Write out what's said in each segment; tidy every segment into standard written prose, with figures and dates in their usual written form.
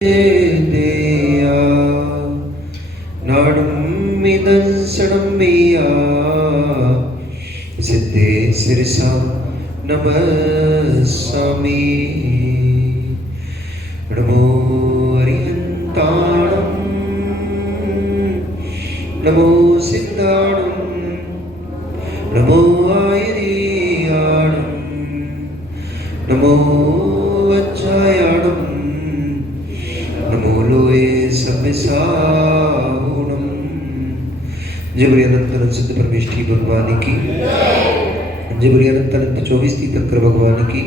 देया नाडमिदंसणम्बिया सिद्धे सिरसा नमस्सामि नमो अरिहन्ताणं नमो सिद्धाणं नमो आयर्याणं नमो वज्रायाणं नमो लोये सव्यसाहुणम। जय बोलिए अनंत अनंत सिद्ध परमेष्ठी भगवान की जय बोलिए अनंत अनंत 24 तीर्थंकर भगवान की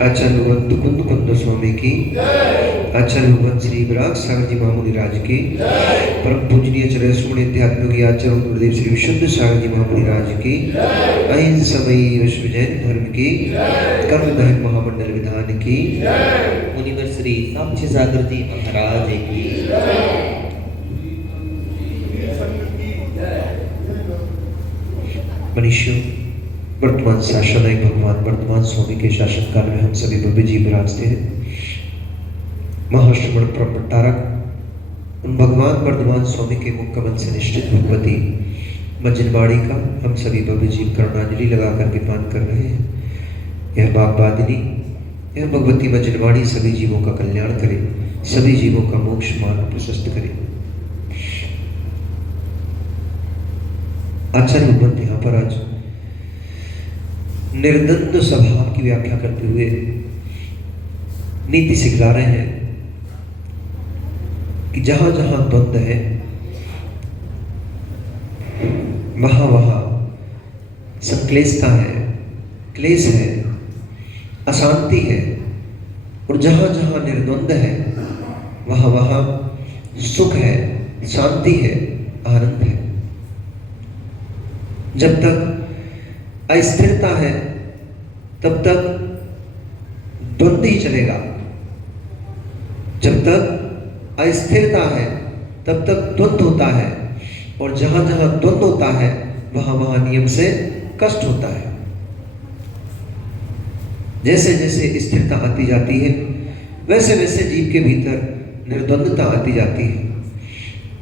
आचार्य भगवान कुंद कुंद स्वामी की आचार्य भगवान श्री विराग सागर जी महामुनि राज की परम पूजनीय चरस्मृति अध्यात्म की आचार्य गुरुदेव श्री विशुद्ध सागर जी महामुनि राज की अहिंसमयी विश्व जैन धर्म की कर्मधारक महामंडल विधान की मुनिवर श्री साक्षी सागर जी महाराज की मनुष्यों वर्तमान शासन एक भगवान वर्तमान स्वामी के शासन काल में हम सभी भव्य जी विराजते हैं। महाश्रमण परमतारक उन भगवान वर्तमान स्वामी के मुख कमल से निश्चित भगवती मज्जनवाड़ी का हम सभी भव्य जीव करुणांजलि लगा करके पान कर रहे हैं। यह बागबादिनी यह भगवती मज्जनवाड़ी सभी जीवों का कल्याण करे, सभी जीवों का मोक्ष मार्ग प्रशस्त करे। आचार्य भगवंत यहाँ पर आज निर्द्वंद स्वभाव की व्याख्या करते हुए नीति सिखला रहे हैं कि जहां जहां द्वंद्व है वहां वहां संक्लेशता है, क्लेश है, अशांति है, और जहां जहां निर्द्वंद है वहां वहां सुख है, शांति है, आनंद है। जब तक अस्थिरता है तब तक द्वंद्व ही चलेगा, जब तक अस्थिरता है तब तक द्वंद्व होता है, और जहां जहां द्वंद्व होता है वहां वहां नियम से कष्ट होता है। जैसे जैसे स्थिरता आती जाती है वैसे वैसे जीव के भीतर निर्द्वंदता आती जाती है,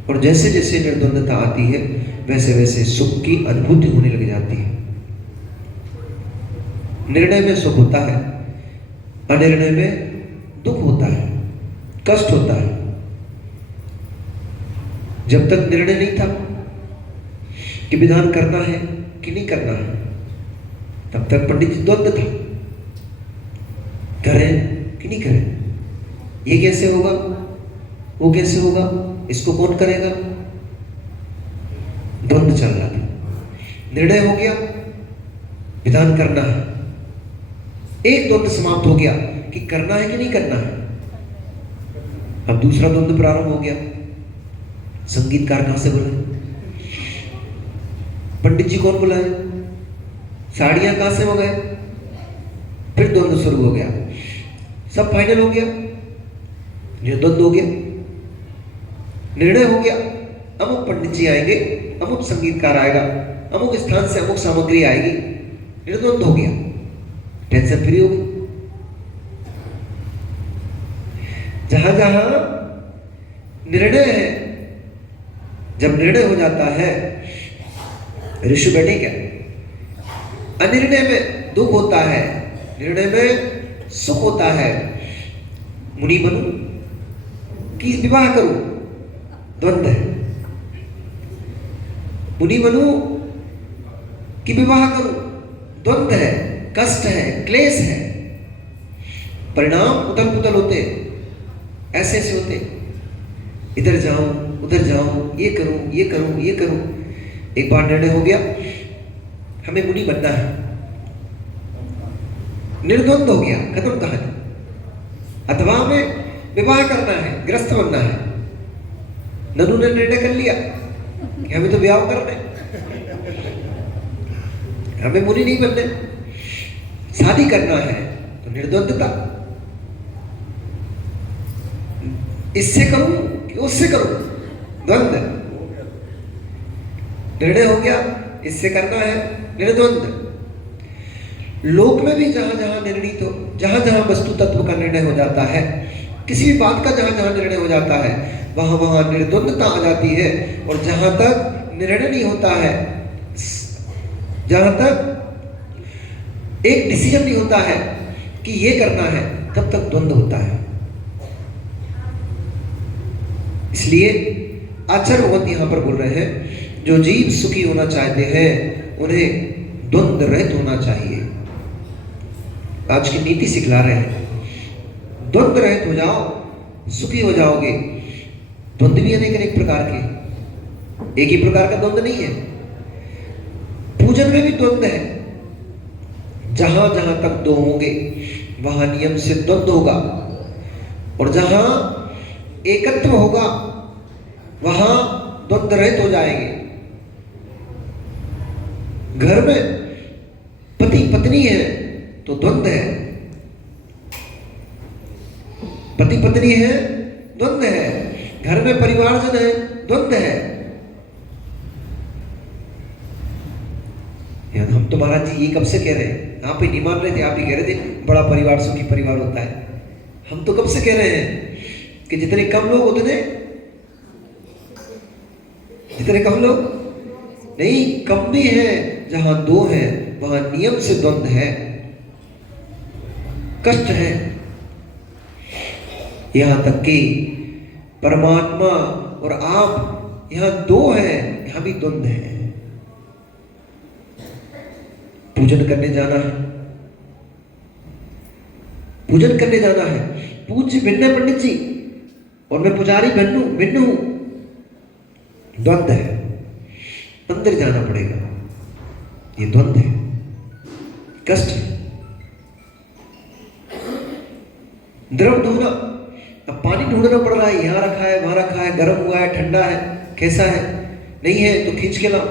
और जैसे जैसे निर्द्वंदता आती है वैसे वैसे सुख की अनुभूति होने लग जाती है। निर्णय में सुख होता है, अनिर्णय में दुख होता है, कष्ट होता है। जब तक निर्णय नहीं था कि विधान करना है कि नहीं करना है तब तक पंडित जी द्वंद्व था, करें कि नहीं करें, ये कैसे होगा, वो कैसे होगा, इसको कौन करेगा, द्वंद्व चल रहा था। निर्णय हो गया, विधान करना है, एक द्वंद्व समाप्त हो गया कि करना है कि नहीं करना है। अब दूसरा द्वंद्व प्रारंभ हो गया। संगीतकार कहां से बुलाए, पंडित जी कौन बुलाए, साड़ियां कहां से मंगाए, फिर द्वंद्व शुरू हो गया। सब फाइनल हो गया, द्वंद्व हो गया, निर्णय हो गया, अमुक पंडित जी आएंगे, अमुक संगीतकार आएगा, अमुक स्थान से अमुक सामग्री आएगी, निर्द्वंद हो गया, टेंशन फ्री हो गई। जहां जहां निर्णय है, जब निर्णय हो जाता है ऋषि बैठे क्या, अनिर्णय में दुख होता है, निर्णय में सुख होता है। मुनि बनूं कि विवाह करूं, द्वंद्व है। मुनि बनूं कि विवाह करूं, द्वंद्व है, कष्ट है, क्लेश है। परिणाम उथल पुथल होते, ऐसे ऐसे होते, इधर जाऊं उधर जाऊं, ये करूं ये करूं ये करूं। एक बार निर्णय हो गया हमें मुनि बनना है, निर्द्वंद हो गया, खत्म कहानी। अथवा हमें विवाह करना है, गृहस्थ बनना है। ननु ने निर्णय कर लिया कि हमें तो विवाह करना है, हमें मुनि नहीं बनने, शादी करना है, तो निर्द्वंदता, इससे करूं कि उससे करूं, द्वंद्व। निर्णय हो गया इससे करना है, निर्द्वंद। लोक में भी जहां जहां निर्णित हो, जहां जहां वस्तु तत्व का निर्णय हो जाता है किसी भी बात का जहां जहां निर्णय हो जाता है वहां वहां निर्द्वंदता आ जाती है। और जहां तक निर्णय नहीं होता है, जहां तक एक डिसीजन नहीं होता है कि ये करना है, तब तक द्वंद्व होता है। इसलिए आचार्य भगवत यहां पर बोल रहे हैं, जो जीव सुखी होना चाहते हैं उन्हें द्वंद्व रहित होना चाहिए। आज की नीति सिखला रहे हैं, द्वंद्व रहित हो जाओ, सुखी हो जाओगे। द्वंद्व भी अनेक अनेक प्रकार के, एक ही प्रकार का द्वंद्व नहीं है। पूजन में भी द्वंद्व है, जहां जहां तक दो होंगे वहां नियम से द्वंद्व होगा, और जहां एकत्व होगा वहां द्वंद्व रहित हो जाएंगे। घर में पति पत्नी है तो द्वंद्व है, पति पत्नी है द्वंद्व है, घर में परिवारजन है द्वंद्व है। यार हम तो महाराज जी ये कब से कह रहे हैं, आप ही नहीं मान रहे थे, आप ही कह रहे थे बड़ा परिवार सुखी परिवार होता है। हम तो कब से कह रहे हैं कि जितने कम लोग जितने कम लोग नहीं, कम भी है, जहां दो है वहां नियम से द्वंद्व है, कष्ट है। यहां तक कि परमात्मा और आप, यहां दो है, यहां भी द्वंद्व है। पूजन करने जाना है, पूजन करने जाना है, पूज्य भिन्न है पंडित जी और मैं पुजारी भिन्न हूं, द्वंद्व है, अंदर जाना पड़ेगा, ये द्वंद्व है, कष्ट है। द्रव ढूंढना, अब पानी ढूंढना पड़ रहा है, यहां रखा है वहां रखा है, गर्म हुआ है ठंडा है कैसा है, नहीं है तो खींच के लाओ,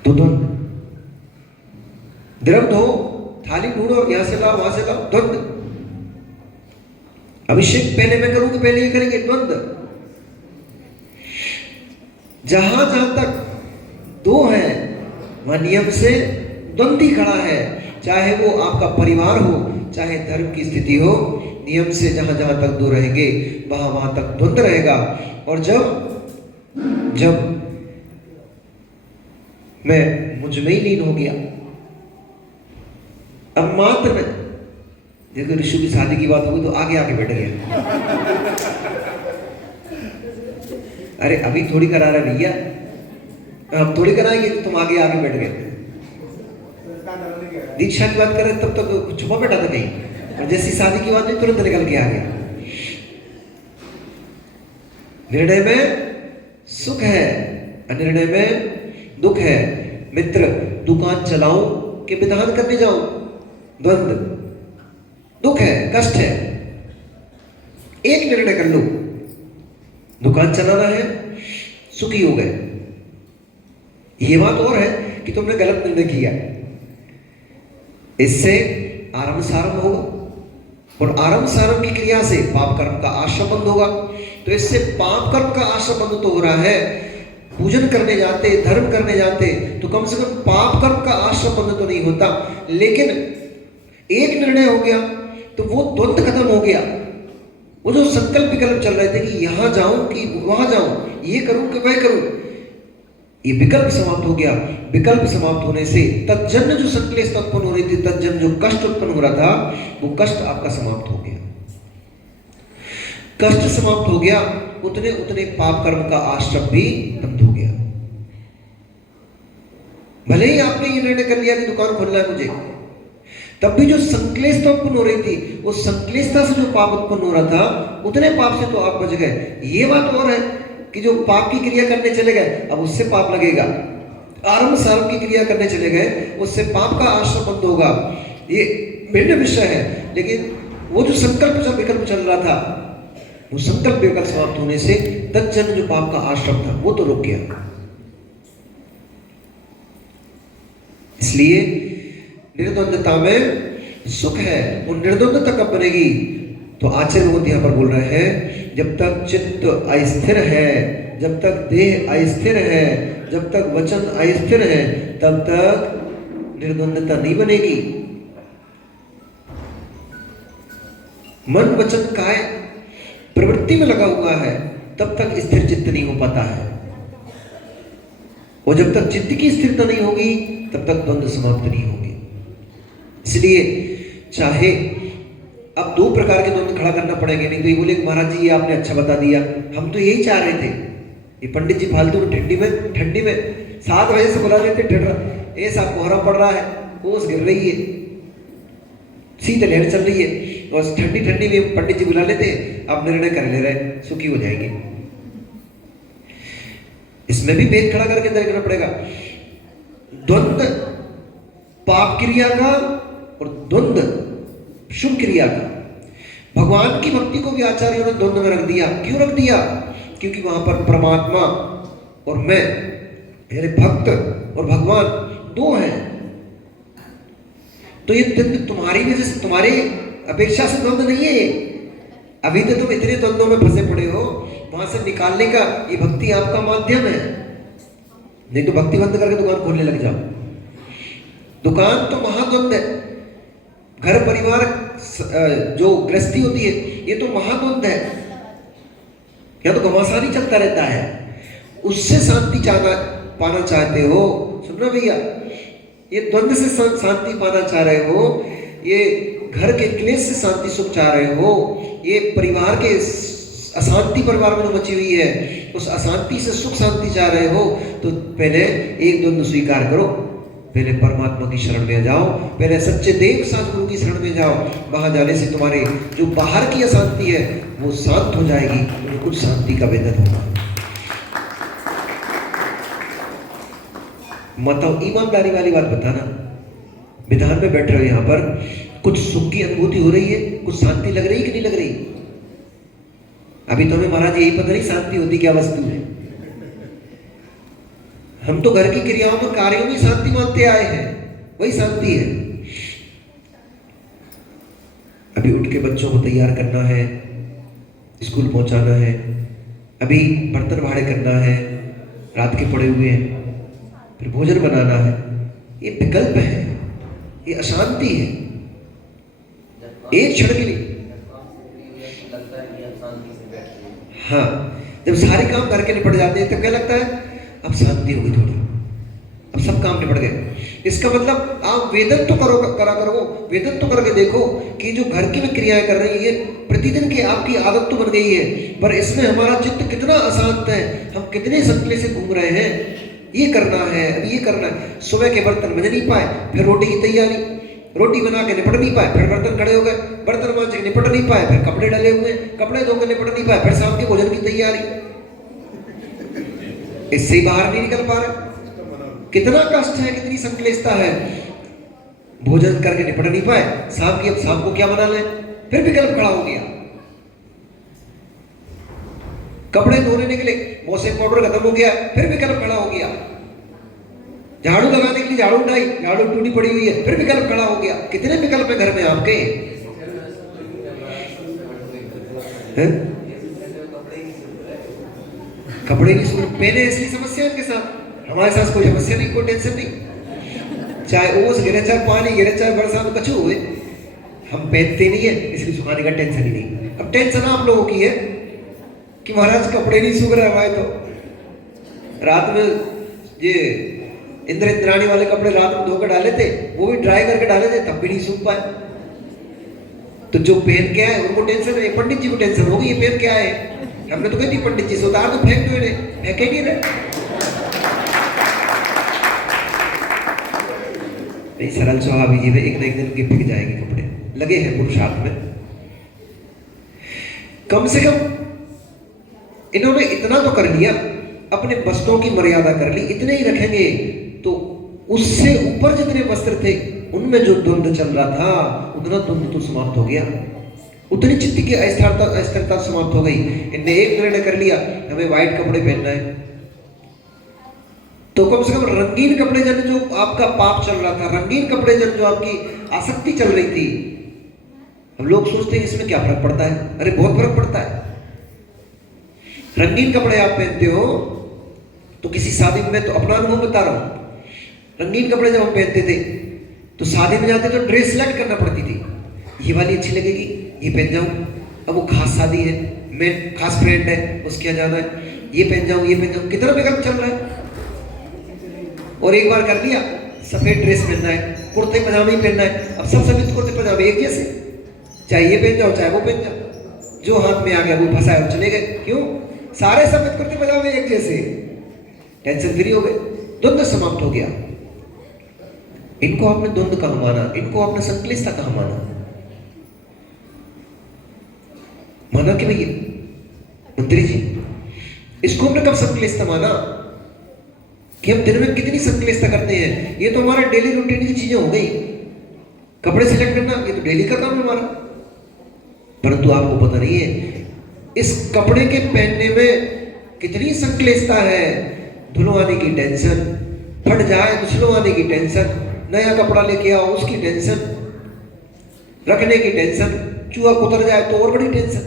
तो द्वंद्व। द्रव धो, थाली ढूंढो, यहां से लाओ वहां से लाओ, द्वंद्व। अभिषेक पहले मैं करूं कि पहले ये करेंगे, द्वंद्व। जहां जहां तक दो है वह नियम से द्वंद्व ही खड़ा है, चाहे वो आपका परिवार हो चाहे धर्म की स्थिति हो, नियम से जहां जहां तक दो रहेंगे वहां वहां तक द्वंद्व रहेगा। और जब मैं मुझ में ही लीन हो गया, अब मात्र में देखो ऋषि की शादी की बात होगी तो आगे आगे बैठ गया। अरे अभी थोड़ी करा रहे भैया, हम थोड़ी कराएंगे तो तुम आगे आगे बैठ गए। दीक्षा की बात कर रहे तब तक छुपा बैठा था कहीं, और जैसी शादी की बात हुई तुरंत निकल के आ गया। निर्णय में सुख है, अनिर्णय में दुख है। मित्र, दुकान चलाऊं कि विधान करने जाऊं, द्वंद्व, दुख है, कष्ट है। एक निर्णय कर लो, दुकान चलाना है, सुखी हो गए। ये बात और है कि तुमने गलत निर्णय किया, इससे आरंभ सारंभ होगा, और आरंभ सारंभ की क्रिया से पाप कर्म का आश्रम बंद होगा। तो इससे पाप कर्म का आश्रम बंद तो हो रहा है। पूजन करने जाते, धर्म करने जाते तो कम से कम पाप कर्म का आश्रम बंद तो नहीं होता, लेकिन एक निर्णय हो गया तो वो द्वंद्व खत्म हो गया। वो जो संकल्प विकल्प चल रहे थे कि यहां जाऊं कि वहां जाऊं, ये करूं कि वह करूं, ये विकल्प समाप्त हो गया। विकल्प समाप्त होने से तत्जन्य जो संक्लेश उत्पन्न हो रही थी, तत्जन्य जो कष्ट उत्पन्न हो रहा था, वो कष्ट आपका समाप्त हो गया। कष्ट समाप्त हो गया, उतने उतने पाप कर्म का आश्रम भी बंद हो गया। भले ही आपने ये निर्णय कर लिया कि दुकान खोलना है मुझे, तब भी जो संक्लेशता उत्पन्न हो रही थी, उस संक्लेशता से जो पाप उत्पन्न हो रहा था, उतने पाप से तो आप बच गए। ये बात और है कि जो पाप की क्रिया करने चले गए, अब उससे पाप लगेगा। आरंभ सारंभ की क्रिया करने चले गए, उससे पाप का आश्रम बंद होगा। ये भिन्न विषय है, लेकिन वो जो संकल्प जो विकल्प चल रहा था, वो संकल्प विकल्प समाप्त होने से तत्जन्य जो पाप का आश्रम था वो तो रुक गया। इसलिए निर्द्वंद्वता में सुख है। वो निर्द्वंद्वता कब बनेगी? तो आचार्य भगवत यहां पर बोल रहे हैं, जब तक चित्त अस्थिर है, जब तक देह अस्थिर है, जब तक वचन अस्थिर है, तब तक निर्द्वंद्वता नहीं बनेगी। मन वचन काय प्रवृत्ति में लगा हुआ है तब तक स्थिर चित्त नहीं हो पाता है, और जब तक चित्त की स्थिरता नहीं होगी तब तक द्वंद्व समाप्त नहीं होगी। इसलिए चाहे अब दो प्रकार के द्वंद्व खड़ा करना पड़ेंगे, नहीं तो ये बोले महाराज जी ये आपने अच्छा बता दिया, हम तो यही चाह रहे थे। ये पंडित जी फालतू ठंडी में 7 बजे से बुला लेते, ठंड रहा ऐसा कोहरा पड़ रहा है, ओस गिर रही है, शीतलहर चल रही है, और ठंडी में पंडित जी बुला लेते, आप निर्णय कर ले रहे, सुखी हो जाएंगे। इसमें भी भेद खड़ा करके देखना पड़ेगा। द्वंद्व पाप क्रिया का और द्वंद्व शुभ क्रिया का। भगवान की भक्ति को भी आचार्यों ने द्वंद्व में रख दिया। क्यों रख दिया? क्योंकि वहां पर परमात्मा और मैं, यानी भक्त और भगवान दो हैं। तो ये द्वंद्व तुम्हारी वजह से, तुम्हारी अपेक्षा से द्वंद्व नहीं है। अभी तो तुम इतने द्वंद्वों में फंसे पड़े हो, वहां से निकालने का ये भक्ति आपका माध्यम है। नहीं तो भक्ति बंद करके दुकान खोलने लग जाओ। दुकान तो महाद्वंद है, घर परिवार जो गृहस्थी होती है ये तो महाद्वंद है, या तो घमासानी चलता रहता है। उससे शांति पाना चाहते हो, सुन रहे भैया, ये द्वंद्व से शांति पाना चाह रहे हो, ये घर के क्लेश से शांति सुख चाह रहे हो, ये परिवार के अशांति परिवार में मची हुई है, उस अशांति से सुख शांति चाह रहे हो, तो पहले एक द्वंद्व स्वीकार करो। पहले परमात्मा की शरण में जाओ, पहले सच्चे देव सद्गुरु की शरण में जाओ। वहां जाने से तुम्हारे जो बाहर की अशांति है वो शांत हो जाएगी, कुछ शांति का वेदन होगा। मतलब ईमानदारी वाली बात बताना, विधान में बैठ रहे हो यहां पर, कुछ सुख की अनुभूति हो रही है, कुछ शांति लग रही कि नहीं लग रही? अभी तो हमें महाराज यही पता नहीं शांति होती क्या वस्तु है। हम तो घर की क्रियाओं में, कार्यों में शांति मानते आए हैं, वही शांति है। अभी उठ के बच्चों को तैयार करना है, स्कूल पहुंचाना है, अभी बर्तन भाड़े करना है, रात के पड़े हुए हैं, फिर भोजन बनाना है, ये विकल्प है, ये अशांति है। एक क्षण के लिए, हाँ, जब सारे काम घर के निपट जाते हैं तो क्या लगता है अब शांति होगी थोड़ी, अब सब काम निपट गए। इसका मतलब आप वेदन तो करा करो, वेदन तो करके देखो कि जो घर की में क्रियाएं कर रही है प्रतिदिन की आपकी आदत तो बन गई है, पर इसमें हमारा चित्त कितना अशांत है, हम कितने संकले से घूम रहे हैं। ये करना है, अब ये करना है, सुबह के बर्तन बज नहीं पाए, फिर रोटी की तैयारी, रोटी बना के निपट नहीं पाए, फिर बर्तन खड़े हो गए, बर्तन मांज के निपट नहीं पाए, फिर कपड़े डले हुए, कपड़े धो के निपट नहीं पाए, फिर शाम के भोजन की तैयारी, इससे ही बाहर नहीं निकल पा रहे। कितना कष्ट है, कितनी संकलेशता है, भोजन करके निपट नहीं पाए, शाम की, अब शाम को क्या बना लें, फिर विकल्प खड़ा हो गया। कपड़े धोने निकले, मौसम पाउडर खत्म हो गया, फिर विकल्प खड़ा हो गया। झाड़ू लगाने के लिए झाड़ू उठाई, झाड़ू टूटी पड़ी हुई है, फिर विकल्प खड़ा हो गया। कितने विकल्प है घर में आपके? कपड़े नहीं सूख, पहले इसलिए समस्या इनके साथ, हमारे साथ कोई समस्या नहीं, कोई टेंशन नहीं। चाहे ओस गिरे, चाहे पानी गिरे, चाहे बरसात कछु हुए, हम पहनते नहीं है, इसलिए सुखाने का टेंशन ही नहीं। अब टेंशन आप लोगों की है कि महाराज कपड़े नहीं सूख रहे हमारे, तो रात में ये इंद्राणी वाले कपड़े रात में धोकर डाले थे, वो भी ड्राई करके डाले थे, तब भी नहीं सूख पाए। तो जो पहन के आए उनको टेंशन है, पंडित जी को टेंशन होगी, ये पहन के आए, हमने तो कही थी पंडित जी से उतार दो, फेंक दो इन्हें, फेंके नहीं रहे। सरल स्वभाव ही है, एक ना एक दिन के बिक जाएंगे कपड़े, लगे हैं पुरुषार्थ में। कम से कम इन्होंने इतना तो कर लिया, अपने वस्त्रों की मर्यादा कर ली, इतने ही रखेंगे तो उससे ऊपर जितने वस्त्र थे उनमें जो द्वंद्व चल रहा था उतना द्वंद्व तो समाप्त हो गया, उतनी चित्त की अस्थिरता समाप्त हो गई। इनने एक निर्णय कर लिया हमें व्हाइट कपड़े पहनना है, तो कम से कम रंगीन कपड़े जन जो आपका पाप चल रहा था, रंगीन कपड़े जन जो आपकी आसक्ति चल रही थी, हम लोग सोचते हैं इसमें क्या फर्क पड़ता है, अरे बहुत फर्क पड़ता है। रंगीन कपड़े आप पहनते हो तो किसी शादी में, तो अपना अनुभव बता रहा हूं, रंगीन कपड़े जब हम पहनते थे तो शादी में जाते तो ड्रेस सेलेक्ट करना पड़ती थी, ये वाली अच्छी लगेगी, ये पहन जाऊं, अब वो खास शादी है, मैं खास फ्रेंड है, उसके यहाँ जाना है, ये पहन जाऊं, ये पहन जाऊं, कितना विकल्प चल रहा है। और एक बार कर लिया, सफेद ड्रेस पहनना है, कुर्ते पजामे ही पहनना है, अब सब सफेद कुर्ते पजामे एक जैसे, चाहे ये पहन जाओ चाहे वो पहन जाओ, जो हाथ में आ गया वो फंसा है, चले गए। क्यों? सारे सफेद कुर्ते पजामे एक जैसे, टेंशन फ्री हो गए, द्वंद्व समाप्त हो गया। इनको आपने द्वंद्व कहाँ माना, इनको आपने संक्लिष्टता कहाँ माना? माना कि भैया मंत्री जी, इसको हमने कब संक्लिष्टता माना कि हम दिन में कितनी संक्लिष्टता करते हैं? ये तो हमारा डेली रूटीन की चीजें हो गई। कपड़े सिलेक्ट करना ये तो डेली का काम है हमारा, परंतु आपको पता नहीं है इस कपड़े के पहनने में कितनी संक्लिष्टता है। धुलवाने की टेंशन, फट जाए तो सिलवाने की टेंशन, नया कपड़ा लेके आओ उसकी टेंशन, रखने की टेंशन, चूहा कुतर जाए तो और बड़ी टेंशन।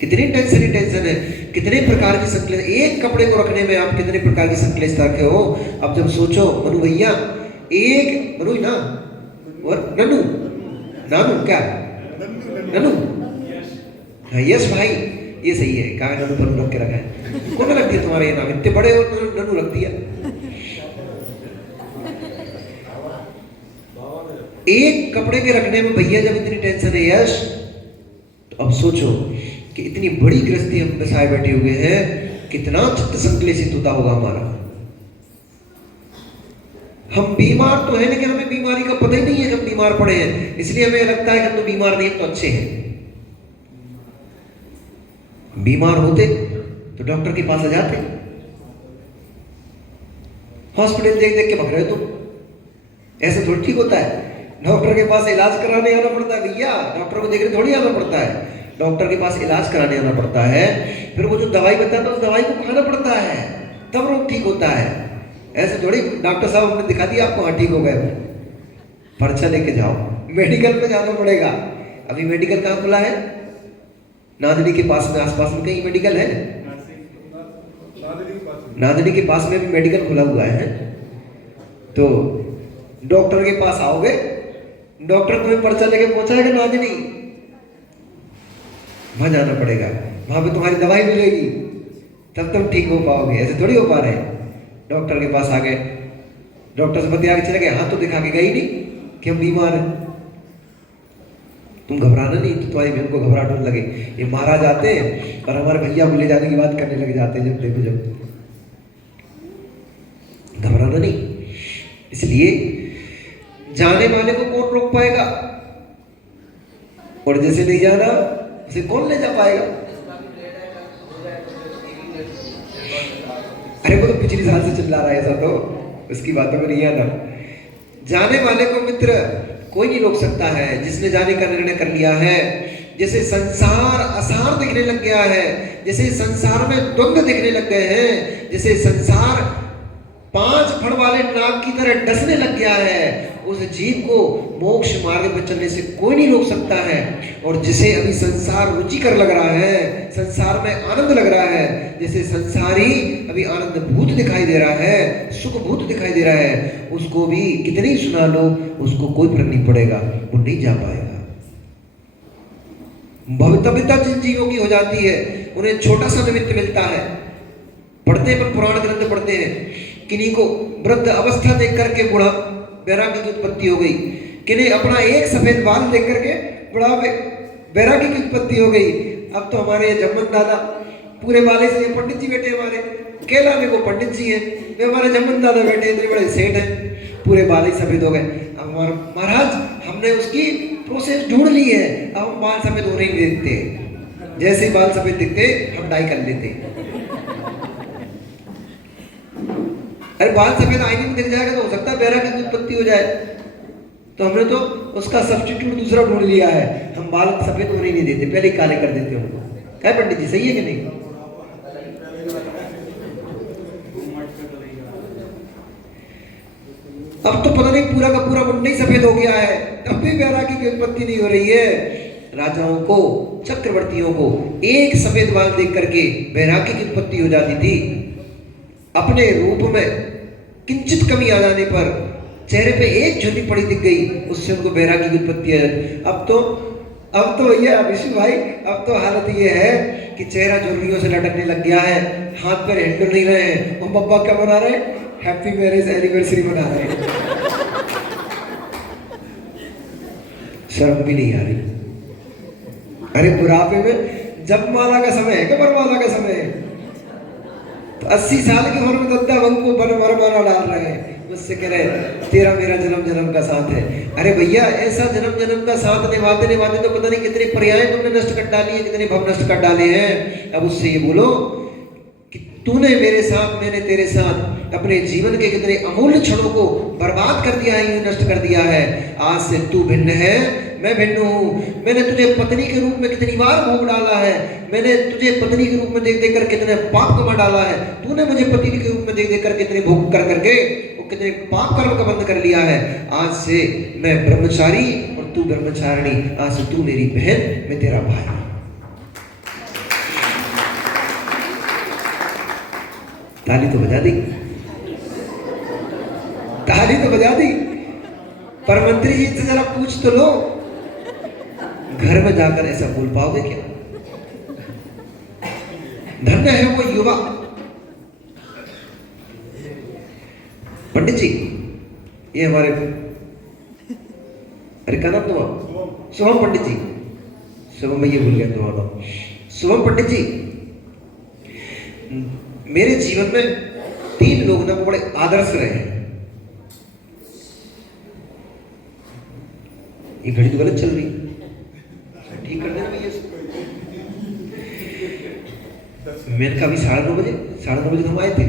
कितनी टेंशन ही टेंशन है, कितने प्रकार की संक्लिष्टता। एक कपड़े को रखने में आप कितने प्रकार की संक्लिष्टता रखे हो। अब जब सोचो मनु भैया, एक मनु ना और ननू, नानू क्या ननू, हाँ यस भाई ये सही है, कहा ननू पर रख के रखा है। कौन रख दिया तुम्हारे ये नाम, इतने बड़े और ननू रख दिया। एक कपड़े के रखने में भैया जब इतनी टेंशन है यश, तो अब सोचो कि इतनी बड़ी गृहस्थी हम बसाए बैठे हुए हैं, कितना चित्त संक्लेशित होता होगा हमारा। हम बीमार तो है लेकिन हमें बीमारी का पता ही नहीं है कि हम बीमार पड़े हैं, इसलिए हमें लगता है कि हम तो बीमार नहीं तो अच्छे हैं। बीमार होते तो डॉक्टर के पास आ जाते, हॉस्पिटल देख देख के भग रहे तुम, ऐसे थोड़ी ठीक होता है। डॉक्टर के पास इलाज कराने आना पड़ता है भैया, डॉक्टर को देखने थोड़ी आना पड़ता है, डॉक्टर के पास इलाज कराने आना पड़ता है, फिर वो जो दवाई बताता है उस दवाई को खाना पड़ता है, तब रोग ठीक होता है। ऐसे थोड़ी डॉक्टर साहब हमने दिखा दिया आपको, हाँ ठीक हो गए, पर्चा लेके जाओ, मेडिकल पे जाना पड़ेगा। अभी मेडिकल कहाँ खुला है? नादनी के पास में, आसपास में कहीं मेडिकल है? नादनी के पास में भी मेडिकल खुला हुआ है। तो डॉक्टर के पास आओगे, डॉक्टर तुम्हें पर्चा लेके पहुंचाएगा नादनी, वहां जाना पड़ेगा, वहां पे तुम्हारी दवाई मिलेगी, तब तुम ठीक हो पाओगे। ऐसे थोड़ी हो पा रहे हैं। डॉक्टर के पास आ गए, डॉक्टर से बतिया के चले गए, हाथ तो दिखा के गई नहीं कि हम बीमार हैं। तुम घबराना नहीं, तो तुम्हारी बहन को घबराहट होने लगे, ये महाराज आते हैं और हमारे भैया को ले जाने की बात करने लग जाते हैं, जब देखो जब। घबराना नहीं, इसलिए जाने वाले को कौन रोक पाएगा, और जैसे नहीं जाना उसे कौन ले जा पाएगा। अरे वो तो पिछली साल से चिल्ला रहा है ऐसा, तो उसकी बातों में नहीं आना। जाने वाले को मित्र कोई नहीं रोक सकता है, जिसने जाने का निर्णय कर लिया है। जैसे संसार असार दिखने लग गया है, जैसे संसार में द्वंद्व दिखने लग गए हैं, जैसे संसार 5 फड़ वाले नाग की तरह डसने लग गया है, उस जीव को मोक्ष मार्ग पर चलने से कोई नहीं रोक सकता है। और जिसे अभी संसार रुचिकर लग रहा है, संसार में आनंद लग रहा है, जैसे संसारी अभी आनंद भूत दिखाई दे रहा है, सुख भूत दिखाई दे रहा है, उसको भी कितने ही सुना लो उसको कोई फर्क नहीं पड़ेगा, वो नहीं जा पाएगा। भवितव्यता जिन जीवों की हो जाती है, उन्हें छोटा सा निमित्त मिलता है। पढ़ते हैं, पुराण ग्रंथ पढ़ते हैं, किन्हीं को वृद्ध अवस्था देख करके बूढ़ा वैराग्य की उत्पत्ति हो गई, किन्हें अपना एक सफेद बाल देख करके बड़ा वैराग्य की उत्पत्ति हो गई। अब तो हमारे जम्मन दादा पूरे बाले से, पंडित जी बैठे हमारे केला में, वो पंडित जी हैं, वे हमारे जम्मन दादा बैठे, इतने बड़े सेठ हैं, पूरे बाल ही सफेद हो गए। अब हमारे महाराज हमने उसकी प्रोसेस ढूंढ ली है, अब हम बाल सफेद होने नहीं देते, जैसे बाल सफेद दिखते हम डाई कर लेते। अरे बाल सफेद आईने में दिख जाएगा तो हो सकता है वैराग्य की उत्पत्ति हो जाए, तो हमने तो उसका सब्स्टिट्यूट दूसरा ढूंढ लिया है, हम बाल सफेद होने नहीं देते, पहले ही काले कर देते उनको। क्या पंडित जी, सही है कि नहीं? अब तो पता नहीं पूरा का पूरा मुंड ही सफेद हो गया है, तब भी वैराग्य की उत्पत्ति नहीं हो रही है। राजाओं को, चक्रवर्तियों को एक सफेद बाल देख करके वैराग्य की उत्पत्ति हो जाती थी। अपने रूप में किंचित कमी आ जाने पर चेहरे पे एक झुर्री पड़ी दिख गई, उससे उनको बैरागी की उत्पत्ति है। अब तो भैया विशु भाई, अब तो हालत ये है कि चेहरा झुर्रियों से लटकने लग गया है, हाथ पैर हिल नहीं रहे हैं। वो बब्बा क्या बना रहे हैं? हैप्पी मैरिज एनिवर्सरी मना रहे हैं। शर्म भी नहीं आ रही। अरे बुढ़ापे में जब माला का समय है, कबर माला का समय है, तो 80 साल की उम्र में दद्दा बंग को बरमाना डाल रहे हैं, मुझसे कह रहे तेरा मेरा जन्म जन्म का साथ है। अरे भैया ऐसा जन्म जन्म का साथ निभाते निभाते तो पता नहीं कितने पर्याय तुमने नष्ट कर डाली है, कितने भव नष्ट कर डाले हैं। अब उससे ये बोलो कि तूने मेरे साथ, मैंने तेरे साथ अपने जीवन के कितने अमूल्य क्षणों को बर्बाद कर दिया है, नष्ट कर दिया है। आज से तू भिन्न है, मैं भिन्न हूँ। मैंने तुझे पत्नी के रूप में कितनी बार भोग डाला है, मैंने तुझे पत्नी के रूप में देख देख कर कितने पाप कमा डाला है, तूने मुझे पति के रूप में देख देख कर कितने भोग कर करके कितने पाप कर्म का बंद कर लिया है। आज से मैं ब्रह्मचारी और तू ब्रह्मचारिणी, आज से तू मेरी बहन, मैं तेरा भाई। ताली तो बजा दी, ताली तो बजा दी। पर मंत्री जी से जरा पूछ तो लो, घर में जाकर ऐसा बोल पाओगे क्या? धन्य है वो युवा। पंडित जी, ये हमारे, अरे क्या नाम तुम्हारा? शुभम पंडित जी। शुभम, मैं ये भूल गया तुम्हारा नाम। शुभम पंडित जी, मेरे जीवन में 3 लोग ना बड़े आदर्श रहे हैं। ये घड़ी तो गलत चल रही, ठीक कर देना भैया। मैंने कहा अभी 9:30 बजे तो हम आए थे।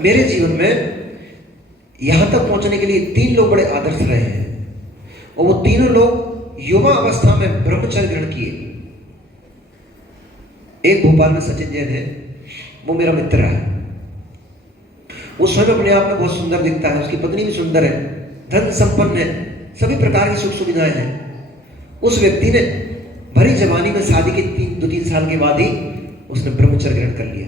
मेरे जीवन में यहां तक पहुंचने के लिए 3 लोग बड़े आदर्श रहे हैं, और वो तीनों लोग युवा अवस्था में ब्रह्मचर्य ग्रहण किए। एक भोपाल में सचिन जैन है, वो मेरा मित्र है। वो स्वयं अपने आप में बहुत सुंदर दिखता है, उसकी पत्नी भी सुंदर है, धन संपन्न है, सभी प्रकार की सुख सुविधाएं हैं। उस व्यक्ति ने भरी जवानी में शादी के 2-3 साल के बाद ही उसने ब्रह्मचर्य ग्रहण कर लिया।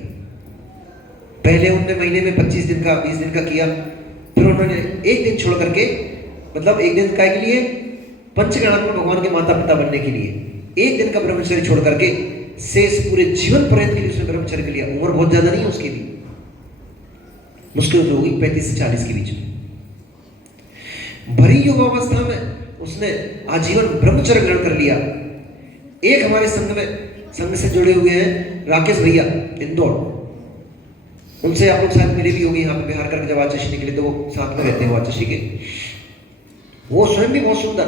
पहले उन्होंने महीने में 25 दिन का 20 दिन का किया, फिर उन्होंने एक दिन छोड़ करके, मतलब एक दिन काय के लिए? पंचगणात्मक भगवान के माता पिता बनने के लिए एक दिन का ब्रह्मचर्य छोड़ करके शेष पूरे जीवन पर्यंत के लिए उसने ब्रह्मचर्य कर लिया। उम्र बहुत ज्यादा नहीं है उसकी भी, मुश्किल तो होगी 35 से 40 के बीच में। भरी युवावस्था में उसने आजीवन ब्रह्मचर्य ग्रहण कर लिया। एक हमारे संघ से जुड़े हुए हैं राकेश भैया, इंदौर, उनसे आप लोग शायद मिले भी होंगे। यहाँ पे बिहार करके जब आचाशी निकले तो वो साथ में रहते हैं आचाशी के। वो स्वयं भी बहुत सुंदर,